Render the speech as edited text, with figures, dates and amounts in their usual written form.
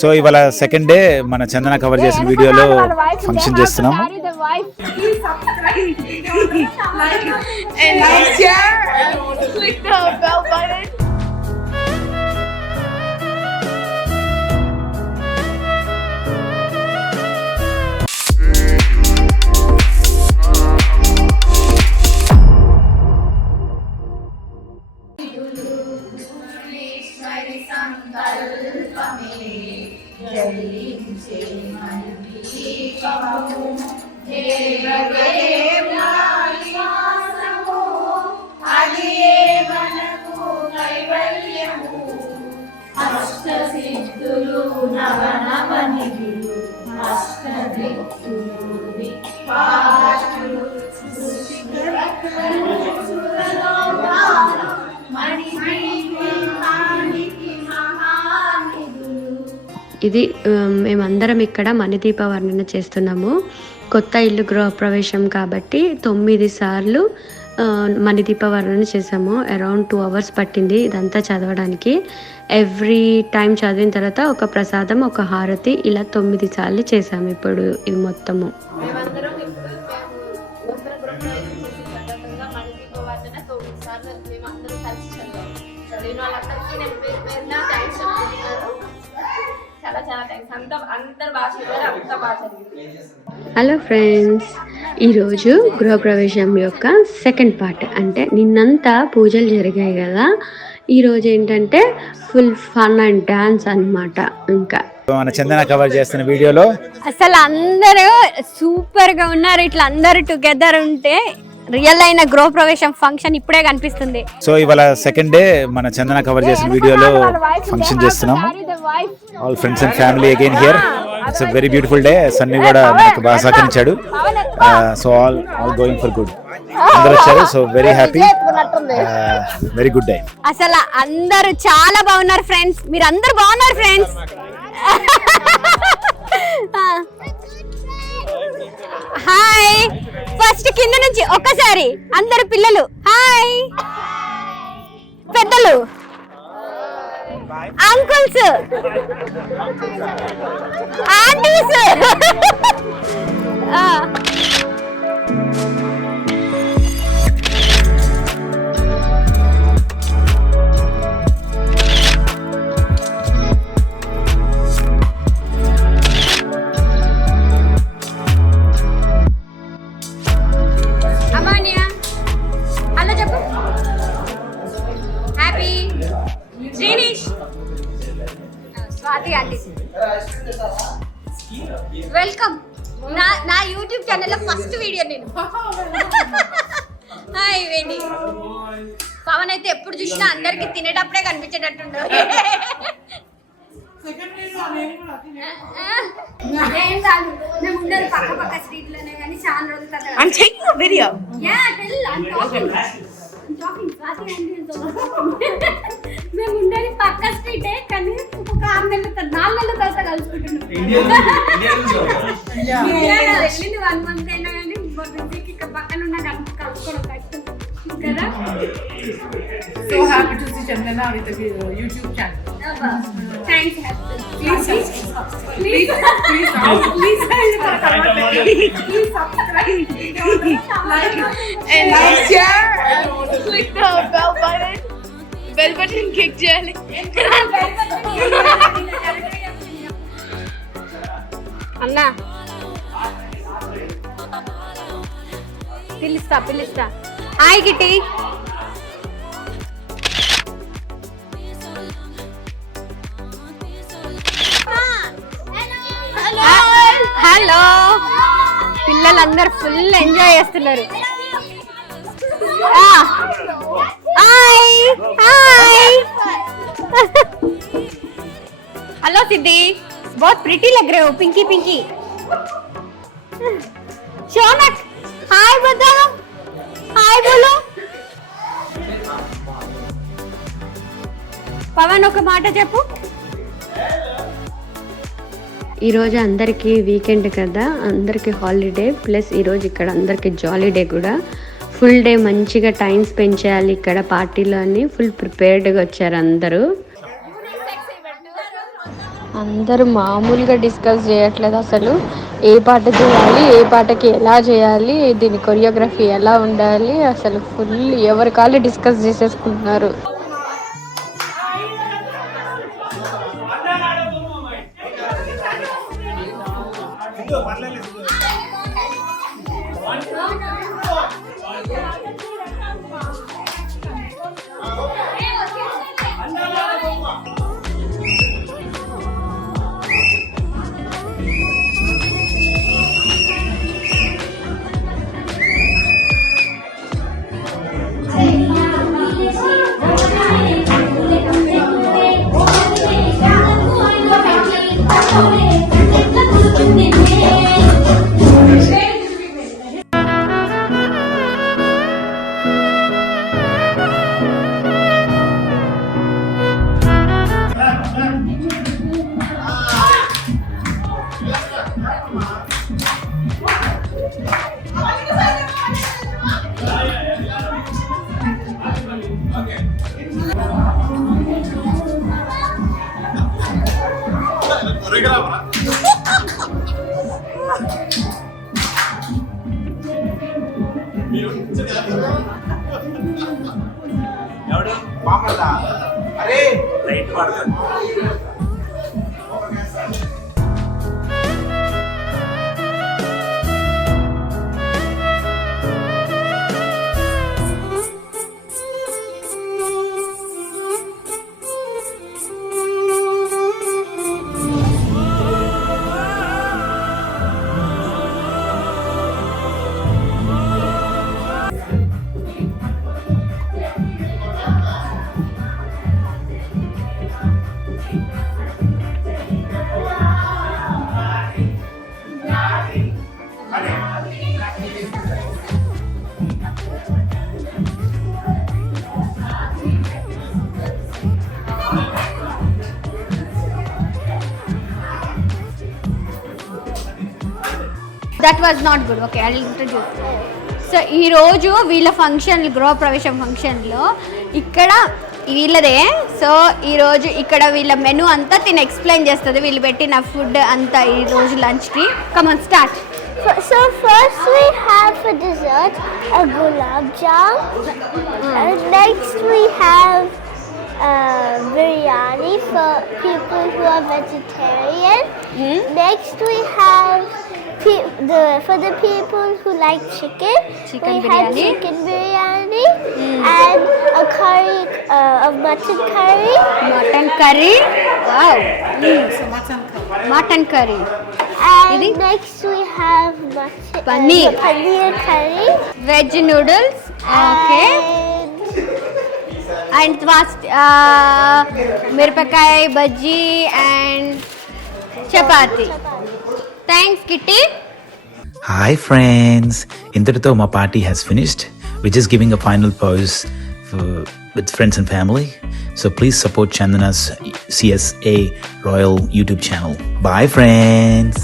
So ఇవాళ second day మన చందన cover చేసిన వీడియోలో ఫంక్షన్ చేస్తున్నాము. ఇది మేమందరం ఇక్కడ మణిదీప వర్ణన చేస్తున్నాము. కొత్త ఇల్లు గృహప్రవేశం కాబట్టి 9 సార్లు మణిదీప వర్ణన చేసాము. అరౌండ్ 2 hours పట్టింది ఇదంతా చదవడానికి. ఎవ్రీ టైం చదివిన తర్వాత ఒక ప్రసాదం, ఒక హారతి, ఇలా 9 సార్లు చేసాము. ఇప్పుడు ఇది మొత్తము హలో ఫ్రెండ్స్, ఈరోజు గృహప్రవేశం యొక్క సెకండ్ పార్ట్. అంటే నిన్నంతా పూజలు జరిగాయి కదా, ఈరోజు ఏంటంటే ఫుల్ ఫన్ అండ్ డాన్స్ అన్నమాట. ఇంకా మన చందన కవర్ చేస్తున్న వీడియోలో అసలు అందరూ సూపర్ గా ఉన్నారు. ఇట్లా అందరూ టుగెదర్ ఉంటే రియల్ అయిన గృహప్రవేశం ఫంక్షన్ ఇప్పుడే కనిపిస్తుంది. సో ఇవాళ సెకండ్ డే మన చందన కవర్ చేసిన వీడియోలో ఫంక్షన్ చేస్తున్నాము. All friends and family again here. It's a very beautiful day. Sunny కూడా మనకు బాగా సహకరించాడు. So all going for good. అందరూ వచ్చారు. So very happy, very good day. అసలు అందరూ చాలా బాగున్నారు ఫ్రెండ్స్. మీరు అందరూ బాగున్నారు ఫ్రెండ్స్. హాయ్. ఫస్ట్ కింద నుంచి ఒక్కసారి అందరు పిల్లలు హాయ్, పెద్దలు, అంకుల్స్, ఆంటీస్. వెల్కమ్ నా యూట్యూబ్ ఛానల్లో ఫస్ట్ వీడియో నేను. హాయ్ వేణి. పవన్ అయితే ఎప్పుడు చూసినా అందరికి తినేటప్పుడే కనిపించేటట్టుండు. పక్క పక్క స్ట్రీట్ లోనే కానీ చాలా రోజుల మేము ఉండేది పక్క స్ట్రీటే, కానీ ఒక 6 నెలల 4 నెలల తర్వాత కలుసుకుంటున్నాం. వెళ్ళింది 1 month అయినా కానీ ఇక్కడ పక్కన ఉన్న కలుసుకోవడం కష్టం కదా. So happy to see Chandana with the YouTube channel. Thanks. Please subscribe. Please subscribe, like and share and click the bell button click చేయాలి. అన్నా పిలుస్తా. హాయ్ గిట్టి. హలో. పిల్లలందరూ ఫుల్ ఎంజాయ్ చేస్తున్నారు. हेलो सिद्धि, बहुत प्रिटी लग रहे हो. पिंकी पिंकी. शौनक हाय बताओ. हाय बोलो. పవన్ ఒక మాట చెప్పు. ఈరోజు అందరికీ వీకెండ్ కదా, అందరికీ హాలిడే, ప్లస్ ఈరోజు ఇక్కడ అందరికీ జాలీ డే కూడా. ఫుల్ డే మంచిగా టైం స్పెండ్ చేయాలి ఇక్కడ పార్టీలో అని ఫుల్ ప్రిపేర్డ్గా వచ్చారు అందరూ. అందరూ మామూలుగా డిస్కస్ చేయట్లేదు అసలు. ఏ పాట చేయాలి, ఏ పాటకి ఎలా చేయాలి, దీని కొరియోగ్రఫీ ఎలా ఉండాలి, అసలు ఫుల్ ఎవరి కాళ్ళు డిస్కస్ చేసేసుకుంటున్నారు. That was not good. Okay, I will introduce. So ఈరోజు వీళ్ళ ఫంక్షన్, గృహ ప్రవేశం ఫంక్షన్లో ఇక్కడ వీళ్ళదే. సో ఈరోజు ఇక్కడ వీళ్ళ మెనూ అంతా తిని ఎక్స్ప్లెయిన్ చేస్తుంది, వీళ్ళు పెట్టిన ఫుడ్ అంతా ఈరోజు లంచ్కి. Come on start. So first we have for dessert a gulab jam. And next we have biryani for people who are vegetarian. Next we have for the people who like chicken we biryani. had chicken biryani and a curry of mutton curry. Mutton curry. Wow, mutton curry. And next we have Paneer. paneer curry. Veg noodles. Okay. And మిరపకాయ bajji and chapati. Thanks Kitti. Hi friends, ఇంతటితో మా party has finished. We're just giving a final pause with friends and family. So please support Chandana's CSA Royal YouTube channel. Bye friends.